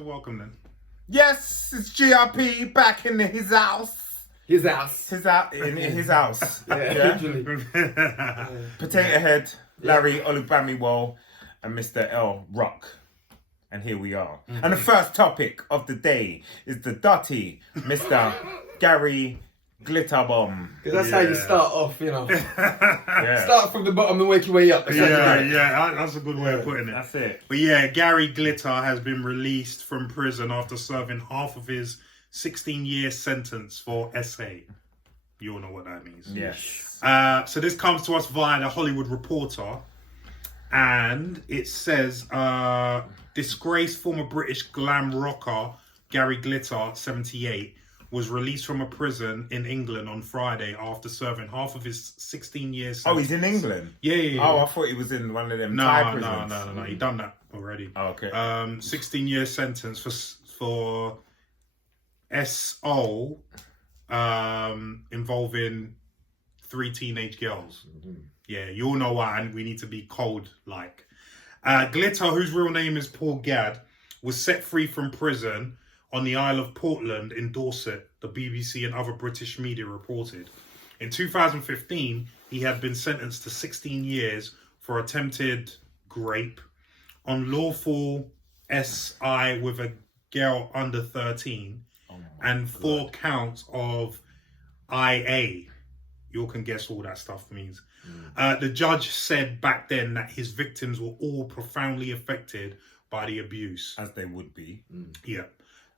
So welcome then. Yes, it's GRP back in his house. His house. In his house. Yeah. Potato Head, Larry Olubamiwo, and Mr. L Rock. And here we are. Mm-hmm. And the first topic of the day is the dirty Mr. Gary Glitterbomb. Because that's how you start off, you know. Yeah. Start from the bottom and work your way up. That's a good way of putting it. That's it. But yeah, Gary Glitter has been released from prison after serving half of his 16-year sentence for SA. You all know what that means. Yes. So this comes to us via the Hollywood Reporter. And it says, disgraced former British glam rocker Gary Glitter, 78, was released from a prison in England on Friday after serving half of his 16 years. Oh, he's in England? Yeah. Oh, I thought he was in one of them Thai prisons. No. He done that already. Oh, okay. 16-year sentence for SO involving 3 teenage girls. Mm-hmm. Yeah, you all know why, and we need to be cold-like. Glitter, whose real name is Paul Gadd, was set free from prison on the Isle of Portland in Dorset, the BBC and other British media reported. In 2015, he had been sentenced to 16 years for attempted grape, unlawful SI with a girl under 13, and 4 counts of IA. You all can guess what all that stuff means. The judge said back then that his victims were all profoundly affected by the abuse. As they would be. Yeah.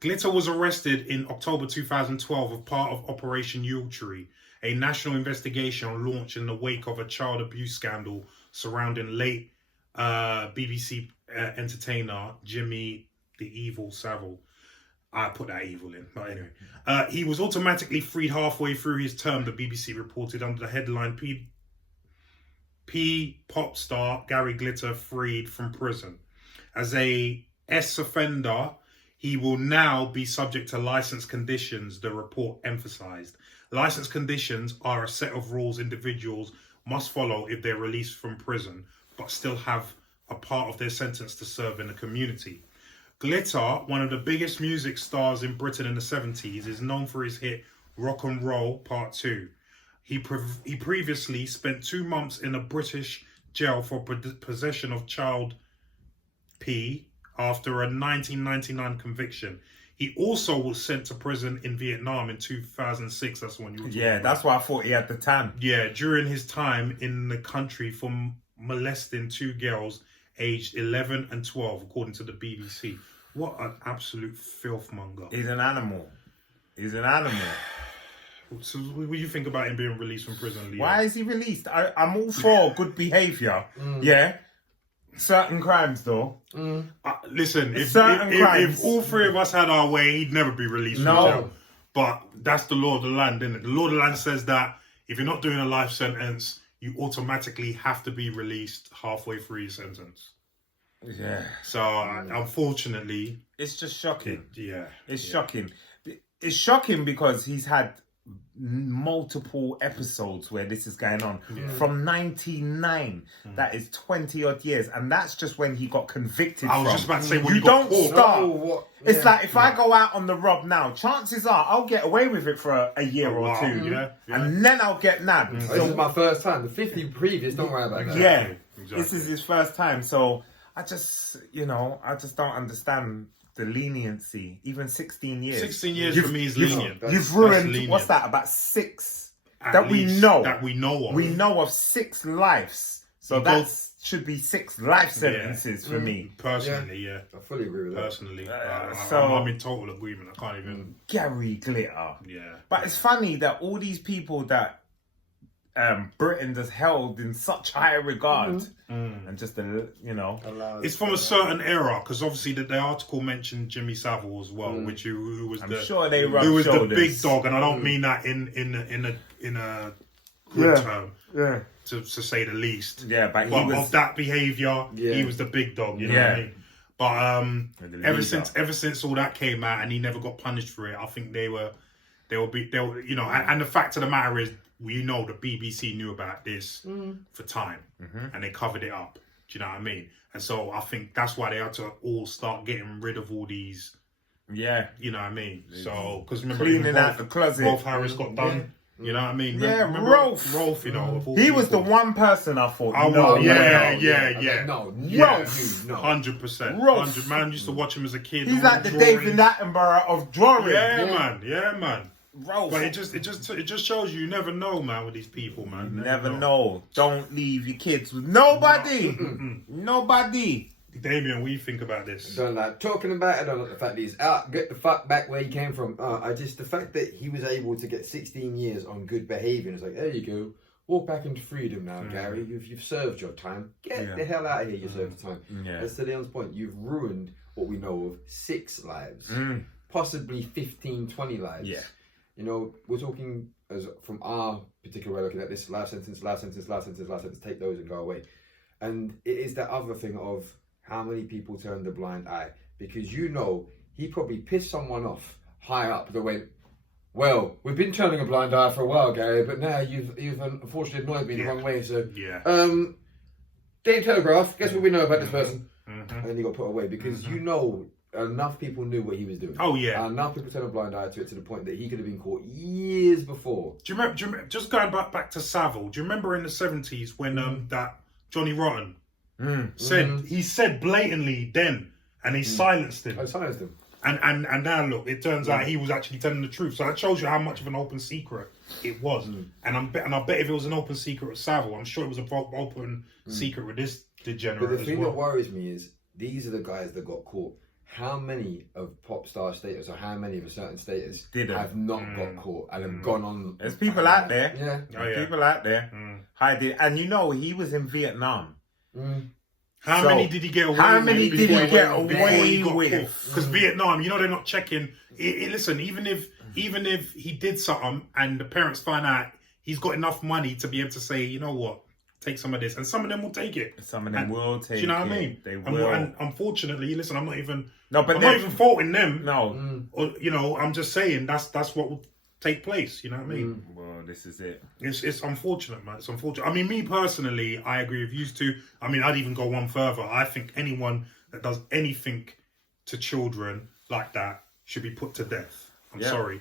Glitter was arrested in October 2012 as part of Operation Yewtree, a national investigation launched in the wake of a child abuse scandal surrounding late BBC entertainer Jimmy the Evil Savile. I put that evil in, but anyway. He was automatically freed halfway through his term, the BBC reported, under the headline P pop star Gary Glitter freed from prison. As a S offender, he will now be subject to license conditions, the report emphasised. License conditions are a set of rules individuals must follow if they're released from prison, but still have a part of their sentence to serve in the community. Glitter, one of the biggest music stars in Britain in the 70s, is known for his hit Rock and Roll Part 2. He previously spent 2 months in a British jail for possession of child P after a 1999 conviction. He also was sent to prison in Vietnam in 2006. That's when you were talking about. That's why I thought he had the tan. Yeah, during his time in the country for molesting 2 girls aged 11 and 12, according to the BBC. What an absolute filthmonger. He's an animal. So what do you think about him being released from prison, Leo? Why is he released? I'm all for good behaviour. Yeah. Certain crimes, though. Listen, if all 3 of us had our way, he'd never be released from jail. But that's the law of the land, isn't it? The law of the land says that if you're not doing a life sentence, you automatically have to be released halfway through your sentence. Yeah. So, unfortunately... It's just shocking. It's shocking. It's shocking because he's had multiple episodes where this is going on. From 99. That is 20 odd years. And that's just when he got convicted. I was just about to say, when you don't caught. start. It's like if I go out on the rob now, chances are I'll get away with it for a year or 2. Yeah. And then I'll get nabbed. This is my first time. The 50 previous, don't worry about that. Yeah. This is his first time. So I just don't understand the leniency. Even 16 years. 16 years for me is lenient. You've ruined, what's that, about 6 that we know. That we know of. We know of 6 lives. So that should be 6 life sentences for me. Personally, I fully agree with that. Personally. So I'm in total agreement. I can't even... Gary Glitter. Yeah. But it's funny that all these people that Britain has held in such high regard and just it's from a certain era, because obviously the article mentioned Jimmy Savile as well, which who was the big dog, and I don't mean that in a good term, to say the least. Yeah, but he was, of that behaviour, he was the big dog. You know what I mean? But ever since all that came out and he never got punished for it, I think they were and the fact of the matter is, the BBC knew about this for time and they covered it up. Do you know what I mean? And so I think that's why they had to all start getting rid of all these. Yeah. You know what I mean? So because remember, Cleaning out the closet. Rolf Harris got done. You know what I mean? Yeah, remember Rolf. You know, of all he was the people. one person I thought. Oh, no, yeah. No, Rolf. 100%. Rolf. Man used to watch him as a kid. He's like the David Attenborough of drawing. Yeah, man. Rolf. But it just shows you never know, man, with these people, man. Never know. Don't leave your kids with nobody. Nobody. Damien, what do you think about this? I don't like talking about it. I don't like the fact that he's out. Get the fuck back where he came from. The fact that he was able to get 16 years on good behaviour. It's like, there you go. Walk back into freedom now, Gary. You've served your time. Get the hell out of here. You served your time. Yeah. As to Leon's point, you've ruined what we know of 6 lives, possibly 15, 20 lives. Yeah. You know, we're talking as from our particular way of looking at this: life sentence, take those and go away. And it is that other thing of how many people turn the blind eye, because you know he probably pissed someone off high up that went, well, we've been turning a blind eye for a while, Gary, but now you've unfortunately annoyed me the wrong way. So Daily Telegraph, guess what we know about this person? And he got put away because you know enough people knew what he was doing. Oh yeah, enough people turned a blind eye to it to the point that he could have been caught years before. Do you remember just going back to Savile? Do you remember in the 70s when that Johnny Rotten said he said blatantly then, and he silenced him. I silenced him. And now look, it turns out he was actually telling the truth. So that shows you how much of an open secret it was. And I bet if it was an open secret with Savile, I'm sure it was an open secret with this degenerate. But the thing that worries me is these are the guys that got caught. How many of pop star status or how many of a certain status have not got caught and have gone on? There's people out there. Yeah. People out there hiding. And you know, he was in Vietnam. How many did he get away with? How many did he get away with? Because Vietnam, you know, they're not checking. Listen, even if he did something and the parents find out, he's got enough money to be able to say, you know what, take some of this, and some of them will take it. Some of them will take it. Do you know what I mean? They will. And unfortunately, listen, I'm not even faulting them. No. Or, you know, I'm just saying that's what will take place. You know what I mean? Well, this is it. It's unfortunate, man. It's unfortunate. I mean, me personally, I agree with you two. I mean, I'd even go one further. I think anyone that does anything to children like that should be put to death. I'm sorry.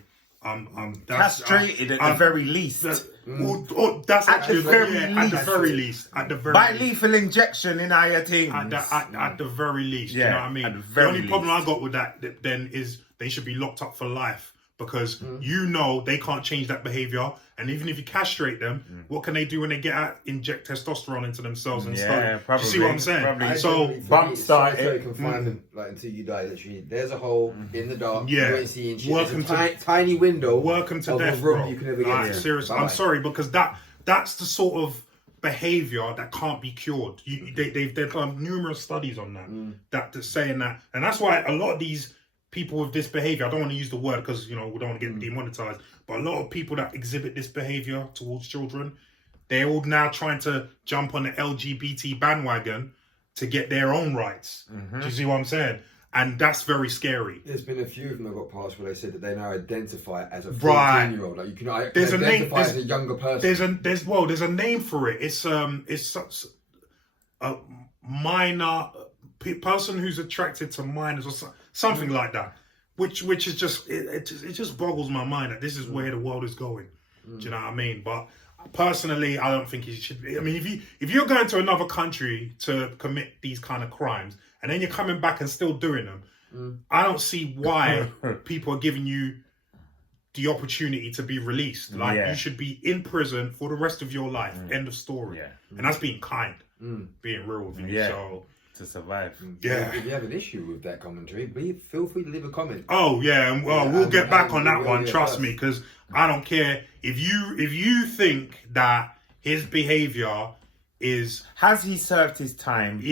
Castrated at the very least. That's actually at the very least. At the very least. At the very by least. lethal injection in our things. At the very least. You know what I mean? The only problem I got with that then is they should be locked up for life. Because you know they can't change that behavior, and even if you castrate them, what can they do when they get out? Inject testosterone into themselves and stuff. Probably. You see what I'm saying? Probably. So bump started. Confinement, like until you die. Literally, there's a hole in the dark. Yeah. You ain't seeing shit. Welcome there's a tiny window. Welcome to of death, a room bro. you can never get in. Seriously, I'm sorry because that's the sort of behavior that can't be cured. They've done numerous studies on that's saying that, and that's why a lot of these people with this behavior, I don't want to use the word because, you know, we don't want to get demonetized, but a lot of people that exhibit this behavior towards children, they're all now trying to jump on the LGBT bandwagon to get their own rights. Do you see what I'm saying? And that's very scary. There's been a few of them that got passed where they said that they now identify as a 14-year-old. Like you can identify as a younger person. There's a name for it. It's such a minor person who's attracted to minors or something like that, which is just it just boggles my mind that this is where the world is going. Do you know what I mean? But personally, I don't think it should be. I mean, if you're going to another country to commit these kind of crimes and then you're coming back and still doing them, I don't see why people are giving you the opportunity to be released. Like you should be in prison for the rest of your life. End of story. And that's being kind, being real with you. So. To survive. If you have an issue with that commentary, feel free to leave a comment. Oh yeah, and we'll get back on that one. Trust me, because I don't care if you think that his behavior is. Has he served his time?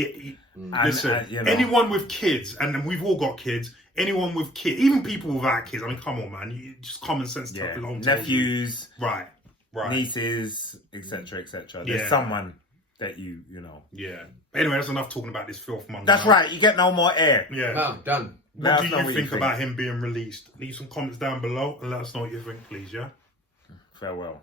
Listen, anyone with kids, and we've all got kids. Anyone with kids, even people without kids. I mean, come on, man. Just common sense stuff. Nephews, right, nieces, etc., etc. There's someone that you know. Yeah. Anyway, that's enough talking about this filth monger. That's right. You get no more air. Yeah. No, done. What do you think about him being released? Leave some comments down below and let us know what you think, please, yeah? Farewell.